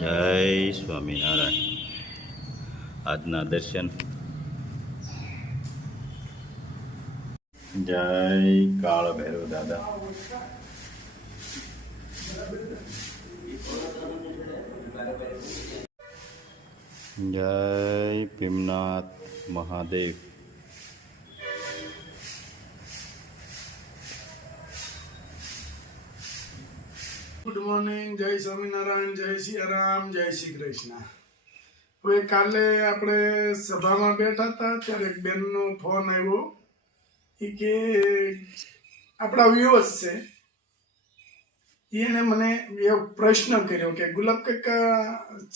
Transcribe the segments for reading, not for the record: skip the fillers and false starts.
જય સ્વામિનારાયણ. આજના દર્શન. જય કાળ ભૈરવ દાદા. જય ભીમનાથ મહાદેવ. ગુડ મોર્નિંગ, જય સ્વામિનારાયણ, જય સિયારામ, જય શ્રી કૃષ્ણ. હવે કાલે આપણે સભામાં બેઠા હતા ત્યારે એક બેનનો ફોન આવ્યો. એ કે આપણા વ્યુઅર્સ છે, એને મને એવો પ્રશ્ન કર્યો કે ગુલાબ કાકા,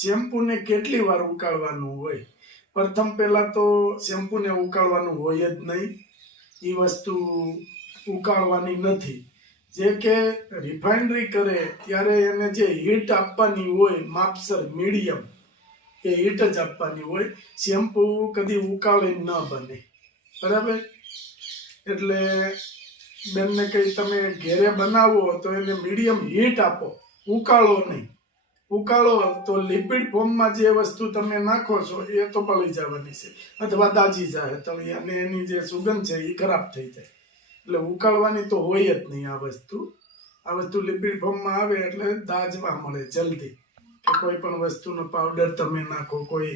શેમ્પૂને કેટલી વાર ઉકાળવાનું હોય? પ્રથમ પહેલા તો શેમ્પૂને ઉકાળવાનું હોય જ નહીં. એ વસ્તુ ઉકાળવાની નથી. જે કે રિફાઇનરી કરે ત્યારે એને જે હીટ આપવાની હોય માપસર મીડિયમ, એ હીટ જ આપવાની હોય. શેમ્પૂ કદી ઉકાળે ન બને, બરાબર? એટલે બેનને કહી તમે ઘેરે બનાવો તો એને મીડિયમ હીટ આપો, ઉકાળો નહીં. ઉકાળો તો લિપિડ ફોર્મમાં જે વસ્તુ તમે નાખો છો એ તો બળી જવાની છે અથવા દાજી જાય તળી, અને એની જે સુગંધ છે એ ખરાબ થઈ જાય. એટલે ઉકાળવાની તો હોય જ નહીં આ વસ્તુ. આ વસ્તુ લિપિડ ફોર્મમાં આવે એટલે દાજવા મળે જલ્દી. કે કોઈ પણ વસ્તુનો પાવડર તમે નાખો, કોઈ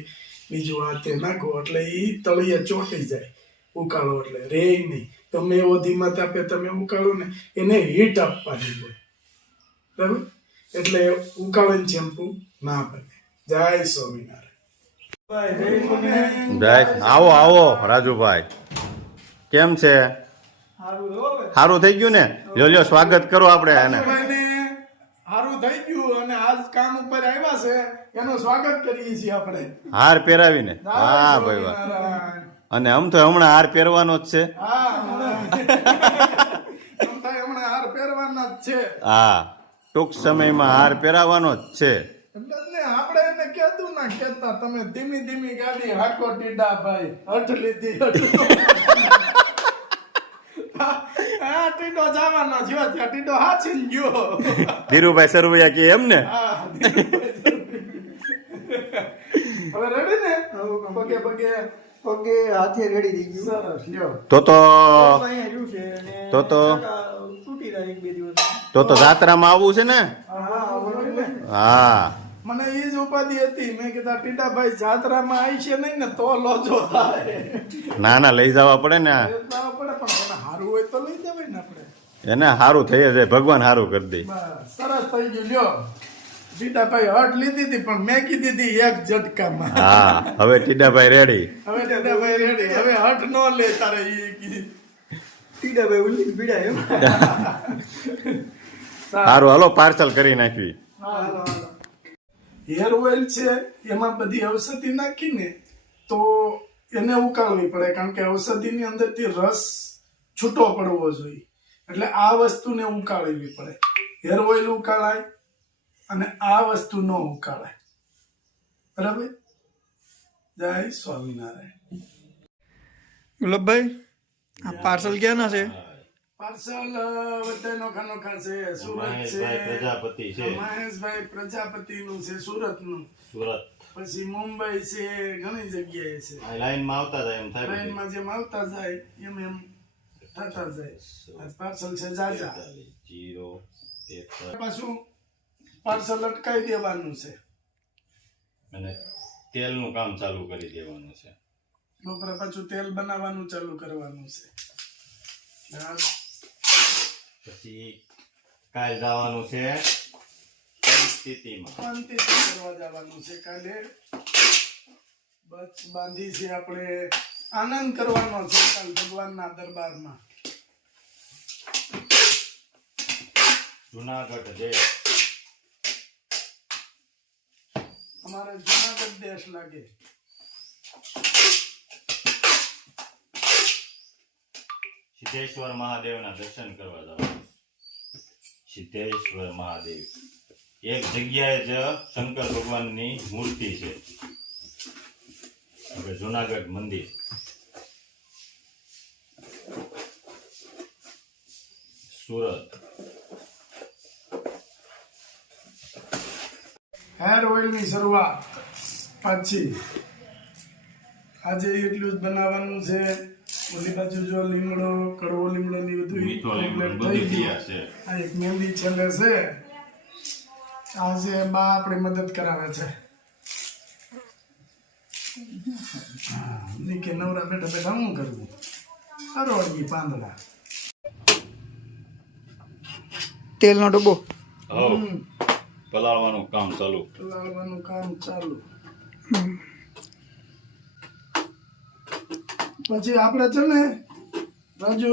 બીજું હાથે નાખો એટલે એ તળિયે ચોંટી જાય. ઉકાળો એટલે રે નહીં. તમે એવો ધીમા તાપે તમે ઉકાળો ને, એને હીટ આપવાની હોય, બરાબર? એટલે ઉકાળીને શેમ્પુ ના બને. જય સ્વામિનારાયણ. જય. આવો આવો રાજુભાઈ, કેમ છે? સારું થઈ ગયું ને? લ્યો સ્વાગત કરો આપણે એને. સારું થઈ ગયું અને આજ કામ ઉપર આવ્યા છે એનું સ્વાગત કરીએ છીએ આપણે હાર પહેરાવીને. હા ભાઈ વાહ. અને આમ તો હમણાં હાર પહેરવાનો જ છે. હમણાં હાર પહેરવાના જ છે. હા, ટૂંક સમયમાં હાર પહેરાવાનો જ છે. આપણે એને કહેતું ના કહેતા તમે ધીમી ધીમી ગાડી હાકો ટીડા ભાઈ, હઠ લીધી હા ટીડો જવાનો જો ત્યાં ટીડો હાચી ગયો. ધીરુભાઈ સરવૈયા કે એમ ને. હવે રેડી ને? પગે પગે પગે હાથે રેડી થઈ ગયું. સરસ લ્યો. તો અહીંયા રહ્યું છે અને તો તૂટી રહ્યા એક બે દિવસ. તો જાત્રામાં આવવું છે ને? હા. મને એ જ ઉપાધિ હતી. મેં કીધા ટીડાભાઈ જાત્રામાં આવી છે નહીં ને તો લોજો થાય. ના ના, લઈ જવા પડે ને. લઈ જવા પડે પણ એને સારું હોય તો લઈ જવાય ને આપણે. એને સારું થઈ જાય, ભગવાન સારું કરી દે. બસ સરસ થઈ ગયું. લ્યો ટીડાભાઈ હટ લીધી હતી પણ મેં કીધી હતી એક ઝટકામાં. હા, હવે ટીડાભાઈ રેડી. હવે ટીડાભાઈ રેડી. હવે હટ નો લે તારે એ કીધી. ટીડાભાઈ ઉલ્લી પીડા એમ. સારું, હાલો પાર્સલ કરી નાખવી. હાલો હાલો. હેર ઓઇલ છે એમાં બધી ઔષધિ નાખીને તો એને ઉકાળવી પડે, કારણ કે ઔષધિની અંદરથી રસ છૂટો પડવો જોઈએ. એટલે આ વસ્તુને ઉકાળવી પડે. હેર ઓઇલ ઉકાળાય અને આ વસ્તુ ન ઉકાળાય, બરાબર? જય સ્વામિનારાયણ. ગુલાબભાઈ, આ પાર્સલ ક્યાંના છે? પાર્સલ બધા નોખા નોખા છે. સુરત છે, પ્રજાપતિ છે. મહેશભાઈ પ્રજાપતિ નું છે સુરત નું. સુરત પછી મુંબઈ છે, ઘણી જગ્યાએ છે. લાઈનમાં આવતા જાય એમ થાય. લાઈનમાં જેમ આવતા જાય એમ એમ થતા જાય. પાર્સલ છે જાજા. પાછું પાર્સલ અટકાવી દેવાનું છે અને તેલનું કામ ચાલુ કરી દેવાનું છે. બપોરે પાછું તેલ બનાવવાનું ચાલુ કરવાનું છે. પછી કાલ જવાનું છે સ્થિતિમાં. શાંતિ કરવા જવાનું છે કાલે. બસ બાંધી છે આપણે. આનંદ કરવાનો છે કાલ ભગવાનના દરબારમાં. જુનાગઢ જય. અમારે જુનાગઢ દેશ લાગે. સિદ્ધેશ્વર મહાદેવના દર્શન કરવા જવાનું. સિદ્ધેશ્વર મહાદેવ એક જગ્યાએ જ શંકર ભગવાનની મૂર્તિ છે. હવે જુનાગઢ મંદિર. સુરત હેર ઓઇલની શરૂઆત પછી આજે એટલું જ બનાવવાનું છે. ઓલી બાજુ જો લીમડો, કડવો લીમડો ની મીઠો લીમડો બધું બધું થઈ ગયું. તૈયાર છે. આ એક મહેંદી છેલ્લે છે. આજે બા આપણી મદદ કરાવે છે. કે નવરા બેઠા બેઠા શું કરવું? અરોડગી પાંદડા. તેલનો ડબ્બો. હવ પલાળવાનું કામ ચાલુ. લાવવાનું કામ ચાલુ. પછી આપણે છે ને રાજુ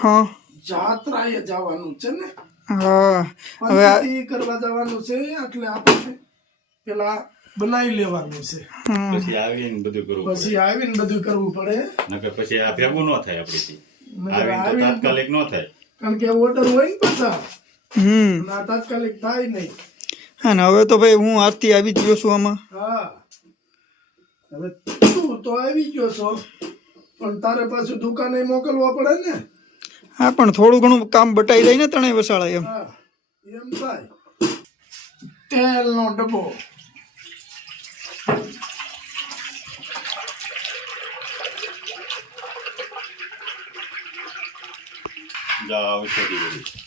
હા જાત્રાએ જવાનું છે ને, હા હવે આ- પંચતી કરવા જવાનું છે. એટલે આપણે પેલા બનાવી લેવાનું છે. પછી આવીને બધું કરવું પડે. પછી આવીને બધું કરવું પડે. નકર પછી આ ભેગું ન થાય આપણીથી. નકર આવીને તો આવીને તાત્કાલિક ન થાય. કારણ કે ઓર્ડર હોય ને પાછા, હમ ના તાત્કાલિક થાય નહીં. હા ને હવે તો ભાઈ હું આજથી આવી જ ગયો છું આમાં. હા હવે તું તો આવી ગયો છો, પણ તારે પાછું દુકાને મોકલવા પડે ને. હા પણ થોડું ઘણું કામ બટાઈ જાય ને ત્રણેય વસાળા એમ. હા એમ થાય. તેલનો ડબ્બો. જા ઔષધિ બધી.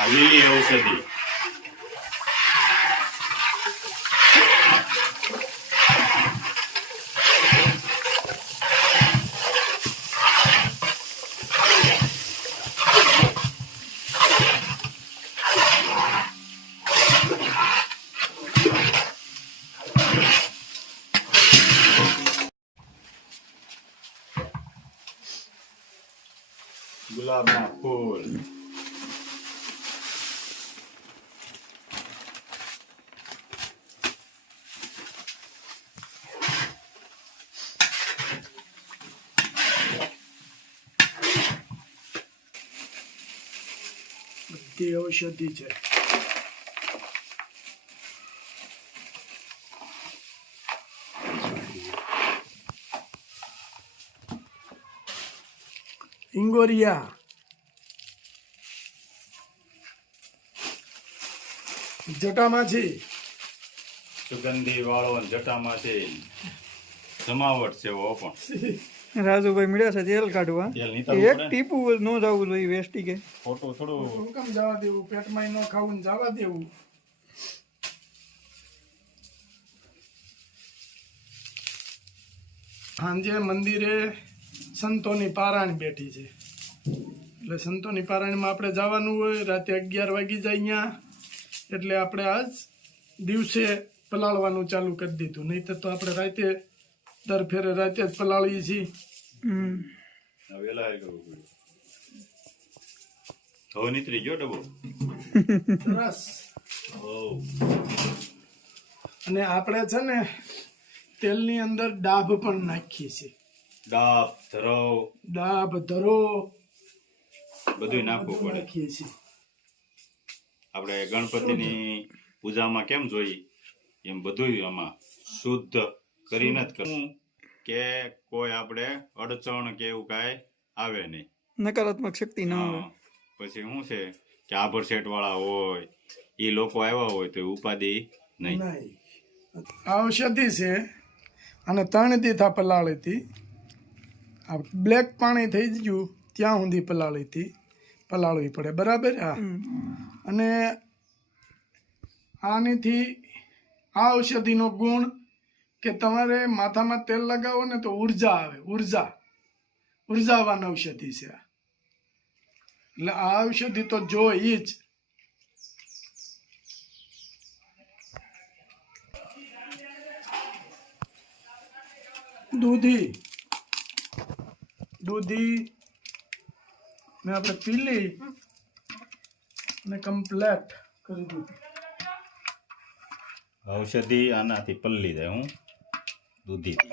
આ લીલી ઔષધિ. ગુલાબના ફૂલ. બધી ઔષધિ છે. ઇંગોરિયા, જટામાછી, સુગંધી વાળો ને જટામાંથી જમાવટ છે એવો પણ. રાજુભાઈ મળ્યા છે તેલ કાઢવા. તેલ નીતારવું એક પડે ને. ટીપું ન જવું જોઈએ વેસ્ટી કે. ખોટું થોડું. શું કામ જવા દેવું? પેટમાં ન ખાવું ને જવા દેવું. સાંજે મંદિરે સંતોની પારાયણ બેઠી છે. એટલે સંતોની પારાયણમાં આપણે જવાનું હોય. રાતે 11 વાગી જાય અહીંયા. એટલે આપણે આજ દિવસે પલાળવાનું ચાલુ કરી દીધું. નહીં તો આપણે રાતે દર ફેરે રાતે જ પલાળીએ છીએ. હમ વેલા કરવું પડ્યું. હવે નીતરી ગયો ડબ્બો. સરસ. હોવ. અને આપણે છે ને તેલની અંદર ડાભ પણ નાખીએ છીએ. ડાબ ધરવ ડાભ, ધરો બધું નાખવું પડે. નાખીએ છીએ. આપણે ગણપતિની પૂજામાં કેમ જોઈ એમ બધું આમાં શુદ્ધ કરીને જ કરવું કે કોઈ આપણે અડચણ કે એવું કાંઈ આવે નહીં. નકારાત્મક શક્તિ ન આવે. હા. પછી શું છે કે આભર સેટ વાળા હોય એ લોકો આવ્યા હોય તો ઉપાધિ નહીં. નહીં. આ ઔષધિ છે અને 3 દી થા પલાળી હતી. આ બ્લેક પાણી થઈ ગયું ત્યાં સુધી પલાળી હતી. પલાળવી પડે બરાબર. હા. અને આનીથી આ ઔષધિનો ગુણ કે તમારે માથામાં તેલ લગાવો ને તો ઉર્જા આવે. ઉર્જાવાન ઔષધિ છે આ. એટલે આ ઔષધિ તો જોઈ જ. દૂધી ને આપણે પી લઈ ને કમ્પ્લેટ કરી દીધું. ઔષધિ આનાથી પલ્લી જાય. હું દૂધીથી.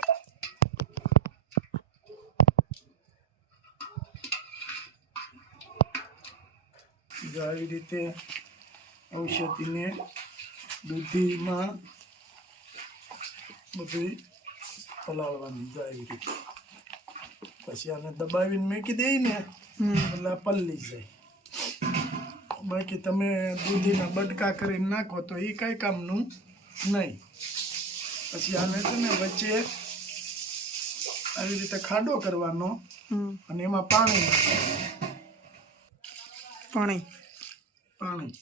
આવી રીતે ઔષધિને દૂધીમાં બધું પલાળવાનું. આવી રીતે પછી આને દબાવીને મૂકી દઈ ને એટલે આ પલ્લી જાય. બાકી તમે દૂધીના બટકા કરીને નાખો તો એ કઈ કામનું નહીં. પછી આને છે ને વચ્ચે આવી રીતે ખાડો કરવાનો અને એમાં પાણી નાખવાનું. પાણી પાણી